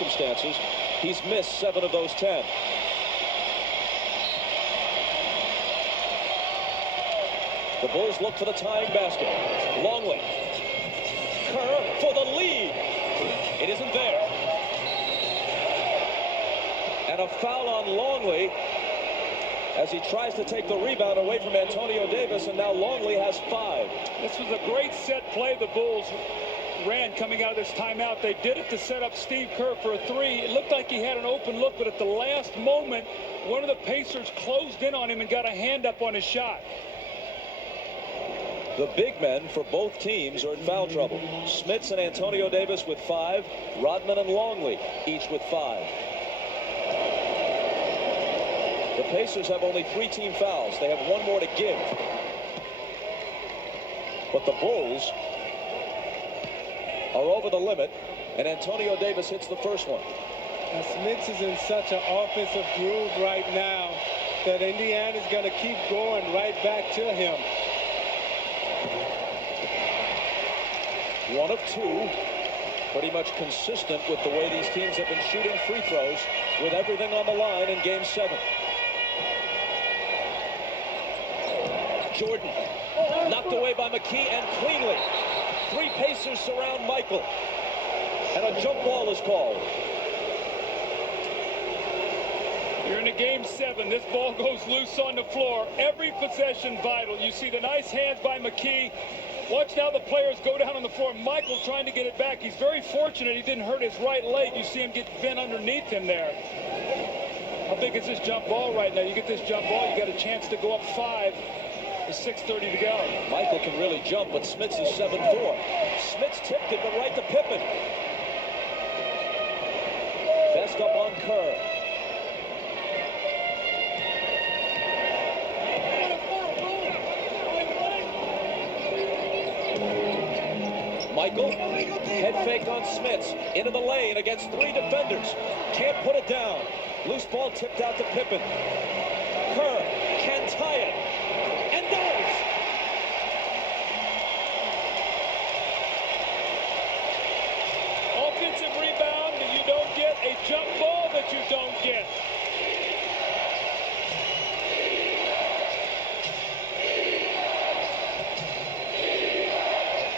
circumstances. He's missed 7 of those 10. The Bulls look for the tying basket. Longley. Kerr for the lead. It isn't there. And a foul on Longley as he tries to take the rebound away from Antonio Davis, and now Longley has 5. This was a great set play the Bulls ran coming out of this timeout. They did it to set up Steve Kerr for a 3. It looked like he had an open look, but at the last moment, one of the Pacers closed in on him and got a hand up on his shot. The big men for both teams are in foul trouble. Smits and Antonio Davis with 5. Rodman and Longley each with 5. The Pacers have only 3 team fouls. They have 1 more to give. But the Bulls are over the limit, and Antonio Davis hits the first one. Now, Smits is in such an offensive groove right now that Indiana's going to keep going right back to him. 1 of 2. Pretty much consistent with the way these teams have been shooting free throws with everything on the line in Game 7. Jordan knocked away by McKee and cleanly. 3 Pacers surround Michael. And a jump ball is called. You're in a Game 7. This ball goes loose on the floor. Every possession vital. You see the nice hands by McKee. Watch now the players go down on the floor. Michael trying to get it back. He's very fortunate he didn't hurt his right leg. You see him get bent underneath him there. How big is this jump ball right now? You get this jump ball, you got a chance to go up 5 with 6:30 to go. Michael can really jump, but Smits is 7-4. Smits tipped it, but right to Pippen. Best up on Kerr. Michael, head fake on Smits, into the lane against 3 defenders. Can't put it down. Loose ball tipped out to Pippen. Kerr can tie it, and does. Offensive rebound that you don't get, a jump ball that you don't get.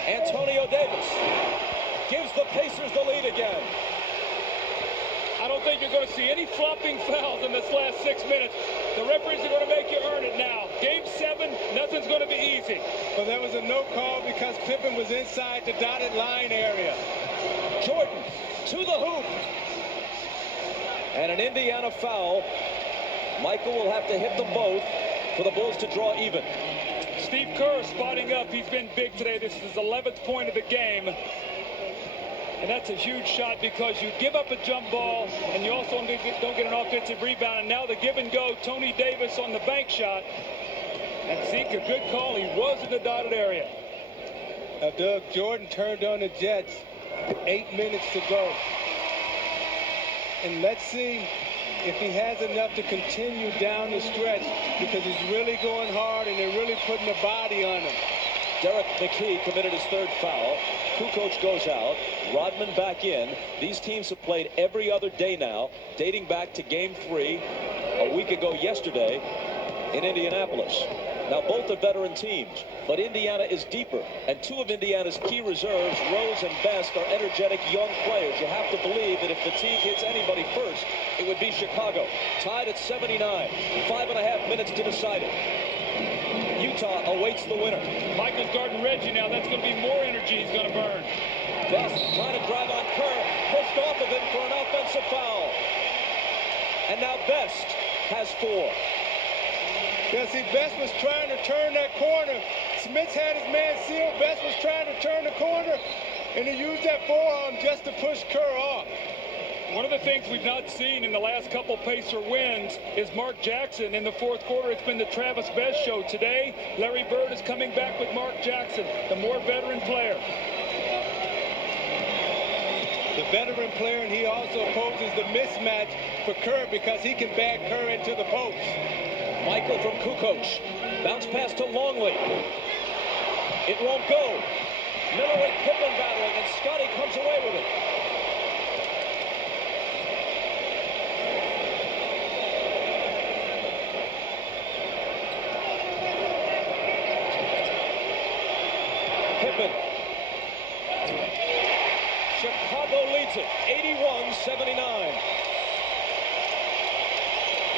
Antonio Davis gives the Pacers the lead again. I don't think you're going to see any flopping fouls in this last 6 minutes. The referees are going to make you earn it now. Game 7, nothing's going to be easy. But there was a no call because Pippen was inside the dotted line area. Jordan to the hoop. And an Indiana foul. Michael will have to hit them both for the Bulls to draw even. Steve Kerr spotting up. He's been big today. This is his 11th point of the game. And that's a huge shot because you give up a jump ball and you also don't get an offensive rebound. And now the give and go, Tony Davis on the bank shot. And Zeke, a good call. He was in the dotted area. Now, Doug, Jordan turned on the Jets. 8 minutes to go. And let's see if he has enough to continue down the stretch, because he's really going hard and they're really putting a body on him. Derek McKee committed his 3rd foul. Kukoc goes out. Rodman back in. These teams have played every other day now, dating back to Game 3 a week ago yesterday in Indianapolis. Now, both are veteran teams, but Indiana is deeper, and 2 of Indiana's key reserves, Rose and Best, are energetic young players. You have to believe that if fatigue hits anybody first, it would be Chicago. Tied at 79. 5.5 minutes to decide it. Utah awaits the winner. Michael's guarding Reggie now. That's going to be more energy he's going to burn. Best trying to drive on Kerr, pushed off of him for an offensive foul. And now Best has 4. Yeah, see, Best was trying to turn that corner. Smits had his man sealed. Best was trying to turn the corner, and he used that forearm just to push Kerr off. One of the things we've not seen in the last couple Pacer wins is Mark Jackson in the 4th quarter. It's been the Travis Best show. Today, Larry Bird is coming back with Mark Jackson, the more veteran player. The veteran player, and he also poses the mismatch for Kerr because he can bag Kerr into the post. Michael from Kukoc. Bounce pass to Longley. It won't go. Miller and Pippen battling, and Scotty comes away with it. 79.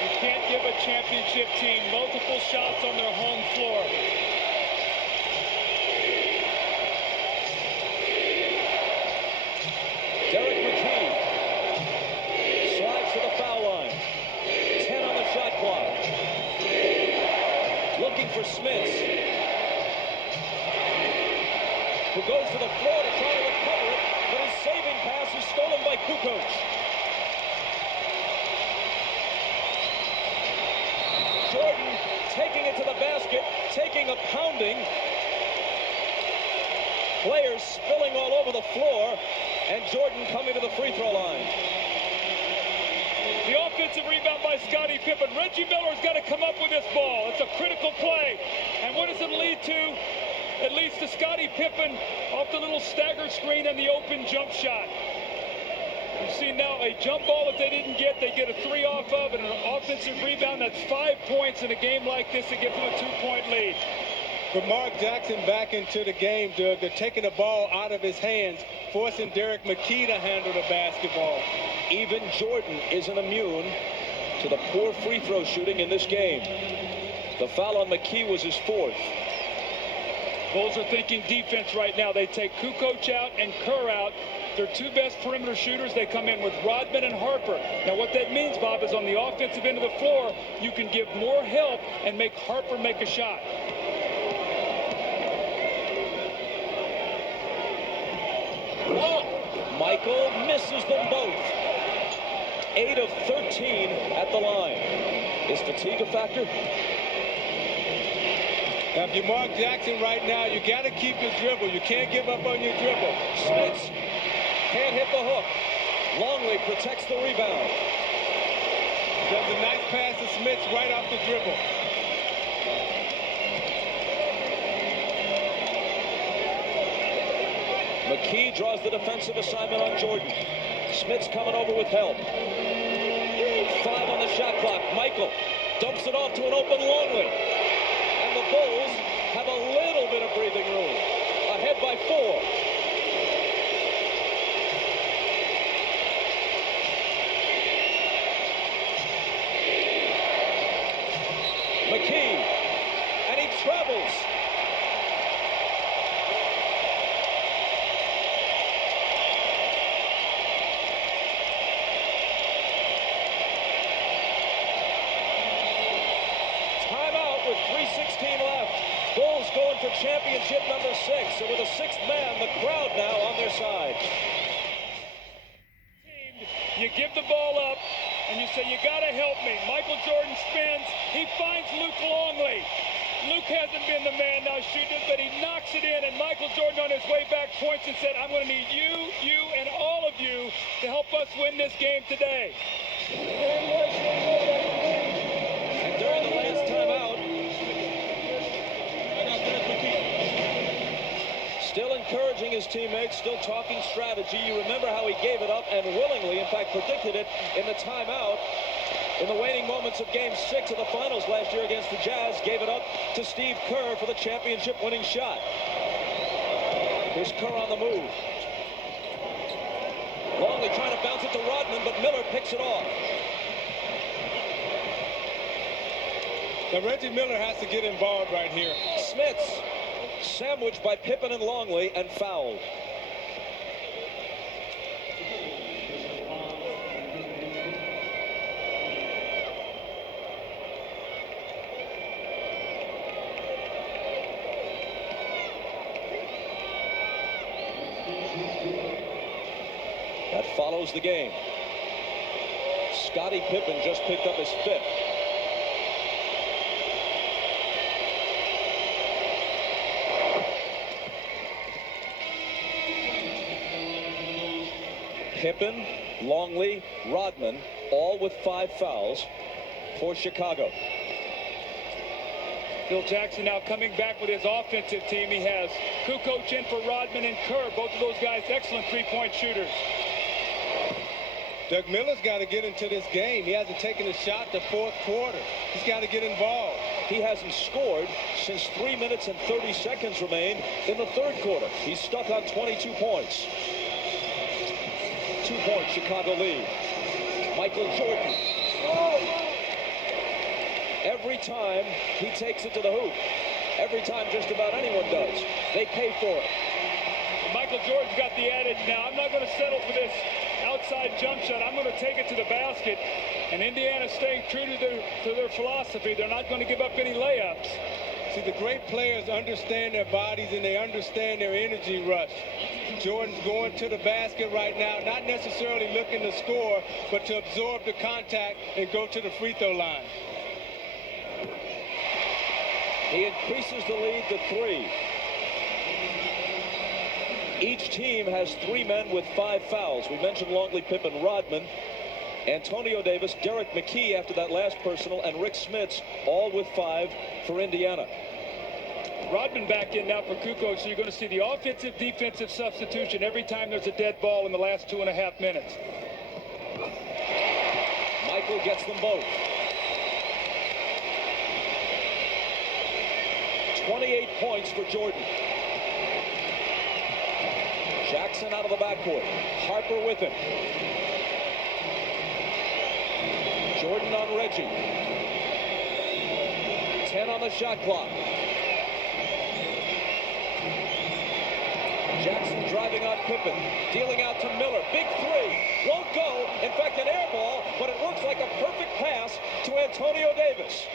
You can't give a championship team multiple shots on their home floor. Derek McKee slides to the foul line. 10 on the shot clock. Looking for Smits, who goes to the floor to try to recover it, but his saving pass is stolen by Kukoc. Jordan taking it to the basket, taking a pounding. Players spilling all over the floor, and Jordan coming to the free throw line. The offensive rebound by Scottie Pippen. Reggie Miller's got to come up with this ball. It's a critical play. And what does it lead to? It leads to Scottie Pippen off the little stagger screen and the open jump shot. You see now a jump ball that they didn't get, they get a 3 off of, and an offensive rebound. That's 5 points in a game like this to give them a 2-point lead. But Mark Jackson back into the game, Doug. They're taking the ball out of his hands, forcing Derek McKee to handle the basketball. Even Jordan isn't immune to the poor free throw shooting in this game. The foul on McKee was his 4th. Bulls are thinking defense right now. They take Kukoc out and Kerr out. Their 2 best perimeter shooters, they come in with Rodman and Harper. Now what that means, Bob, is on the offensive end of the floor, you can give more help and make Harper make a shot. Michael misses them both. 8 of 13 at the line. Is fatigue a factor? Now, if you're Mark Jackson right now, you got to keep your dribble. You can't give up on your dribble. Smits can't hit the hook. Longley protects the rebound. Does a nice pass to Smits right off the dribble. McKee draws the defensive assignment on Jordan. Smits coming over with help. 5 on the shot clock. Michael dumps it off to an open Longley. And the Bulls have a little bit of breathing room. Ahead by 4. McKee, and he travels. Timeout with 3:16 left. Bulls going for championship number 6. And with a 6th man, the crowd now on their side. You give the ball up, and you say, you got to help me. Michael Jordan spins. He finds Luke Longley. Luke hasn't been the man now shooting, but he knocks it in, and Michael Jordan on his way back points and said, I'm going to need you, and all of you to help us win this game today. And during the last timeout, still encouraging his teammates, still talking strategy. You remember how he gave it up and willingly, in fact, predicted it in the timeout. In the waning moments of Game 6 of the finals last year against the Jazz, gave it up to Steve Kerr for the championship-winning shot. Here's Kerr on the move. Longley trying to bounce it to Rodman, but Miller picks it off. Now, Reggie Miller has to get involved right here. Smits sandwiched by Pippen and Longley and fouled. That follows the game. Scottie Pippen just picked up his 5th. Pippen, Longley, Rodman, all with 5 fouls for Chicago. Phil Jackson now coming back with his offensive team. He has Kukoc in for Rodman and Kerr. Both of those guys excellent three-point shooters. Doug Miller's got to get into this game. He hasn't taken a shot the 4th quarter. He's got to get involved. He hasn't scored since 3 minutes and 30 seconds remained in the 3rd quarter. He's stuck on 22 points. 2-point Chicago lead. Michael Jordan. Every time he takes it to the hoop, every time just about anyone does, they pay for it. Michael Jordan's got the adage now, I'm not going to settle for this outside jump shot. I'm going to take it to the basket. And Indiana staying true to their philosophy. They're not going to give up any layups. See, the great players understand their bodies and they understand their energy rush. Jordan's going to the basket right now, not necessarily looking to score, but to absorb the contact and go to the free throw line. He increases the lead to 3. Each team has 3 men with 5 fouls. We mentioned Longley, Pippen, Rodman, Antonio Davis, Derek McKee after that last personal, and Rick Smits, all with 5 for Indiana. Rodman back in now for Kukoc, so you're going to see the offensive-defensive substitution every time there's a dead ball in the last 2.5 minutes. Michael gets them both. 28 points for Jordan. Jackson out of the backcourt. Harper with him. Jordan on Reggie. 10 on the shot clock. Jackson driving on Pippen. Dealing out to Miller. Big 3. Won't go. In fact, an air ball, but it looks like a perfect pass to Antonio Davis.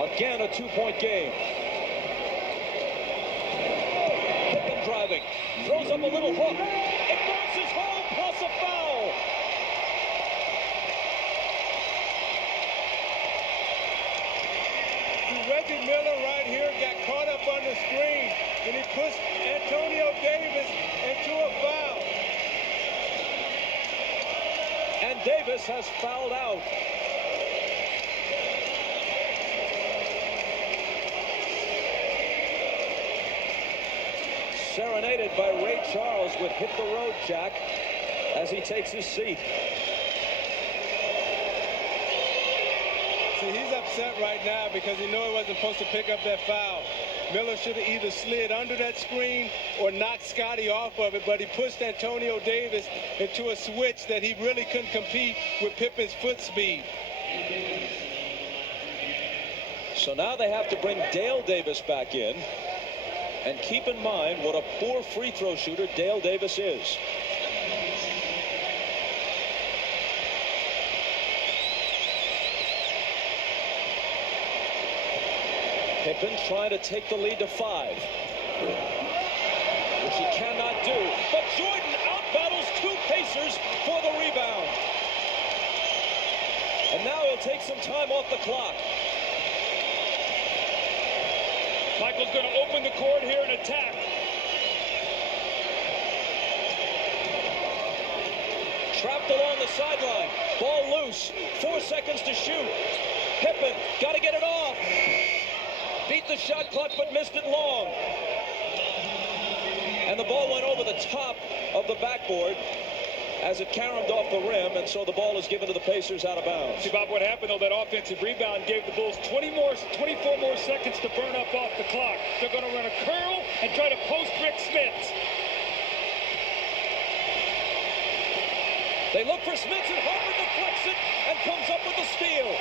Again, a 2-point game. Pippen driving. Throws up a little hook. It bounces home, plus a foul. Reggie Miller right here got caught up on the screen, and he pushed Antonio Davis into a foul. And Davis has fouled out. Serenaded by Ray Charles with Hit the Road Jack as he takes his seat. See, he's upset right now because he knew he wasn't supposed to pick up that foul. Miller should have either slid under that screen or knocked Scotty off of it, but he pushed Antonio Davis into a switch that he really couldn't compete with Pippen's foot speed. So now they have to bring Dale Davis back in. And keep in mind what a poor free throw shooter Dale Davis is. Pippen trying to take the lead to 5, which he cannot do. But Jordan out-battles 2 Pacers for the rebound. And now he'll take some time off the clock. Michael's going to open the court here and attack. Trapped along the sideline. Ball loose. 4 seconds to shoot. Pippen got to get it off. Beat the shot clock but missed it long. And the ball went over the top of the backboard as it caromed off the rim, and so the ball is given to the Pacers out of bounds. See, Bob, what happened, though, that offensive rebound gave the Bulls 24 more seconds to burn up off the clock. They're going to run a curl and try to post Rick Smits. They look for Smits, and Harper deflects it and comes up with the steal.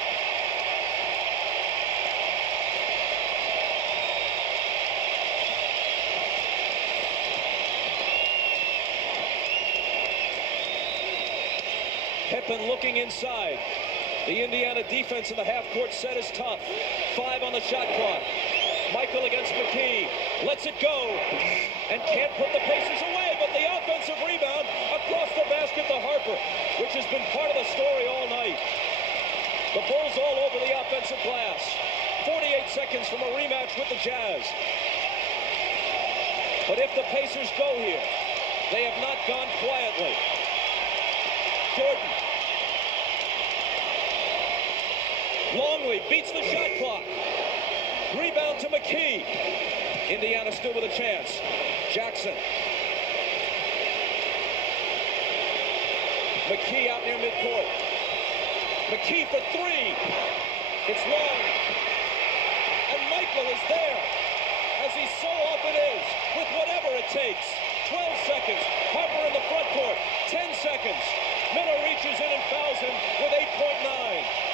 Pippen looking inside. The Indiana defense in the half-court set is tough. 5 on the shot clock. Michael against McKee. Lets it go. And can't put the Pacers away, but the offensive rebound across the basket to Harper, which has been part of the story all night. The Bulls all over the offensive glass. 48 seconds from a rematch with the Jazz. But if the Pacers go here, they have not gone quietly. Jordan. Longley beats the shot clock. Rebound to McKee. Indiana still with a chance. Jackson. McKee out near midcourt. McKee for 3. It's long. And Michael is there, as he so often is, with whatever it takes. 12 seconds. Harper in the front court. 10 seconds. Miller reaches in and fouls him with 8.9.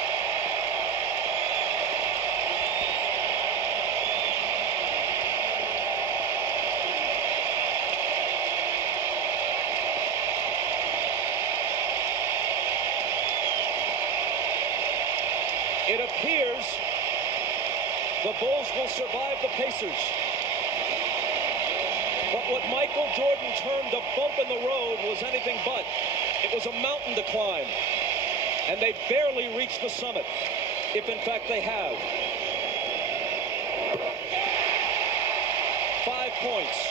It appears the Bulls will survive the Pacers. But what Michael Jordan termed a bump in the road was anything but. It was a mountain to climb. And they barely reached the summit, if in fact they have. 5 points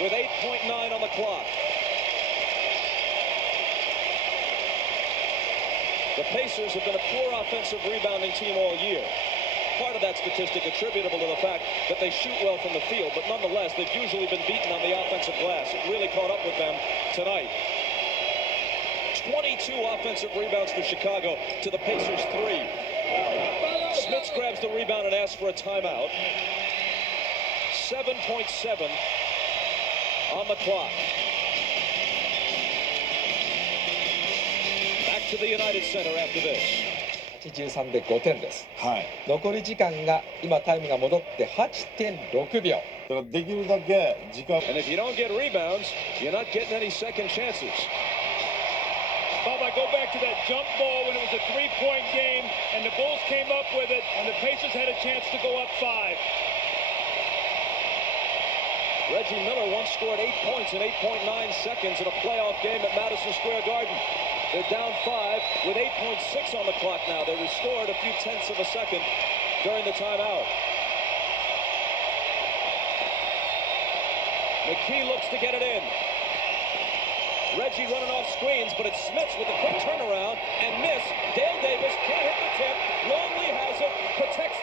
with 8.9 on the clock. The Pacers have been a poor offensive rebounding team all year. Part of that statistic attributable to the fact that they shoot well from the field, but nonetheless, they've usually been beaten on the offensive glass. It really caught up with them tonight. 22 offensive rebounds for Chicago to the Pacers 3. Smits grabs the rebound and asks for a timeout. 7.7 on the clock. To the United Center after this. 83で5点です。はい。残り時間が今タイムが戻って 8.6 秒。だからできるだけ時間。And if you don't get rebounds, you're not getting any second chances. Bob, I go back to that jump ball when it was a three-point game, and the Bulls came up with it, and the Pacers had a chance to go up 5. Reggie Miller once scored 8 points in 8.9 seconds in a playoff game at Madison Square Garden. They're down 5 with 8.6 on the clock now. They restored a few tenths of a second during the timeout. McKee looks to get it in. Reggie running off screens, but it's Smits with a quick turnaround and miss. Dale Davis can't hit the tip. Longley has it, protects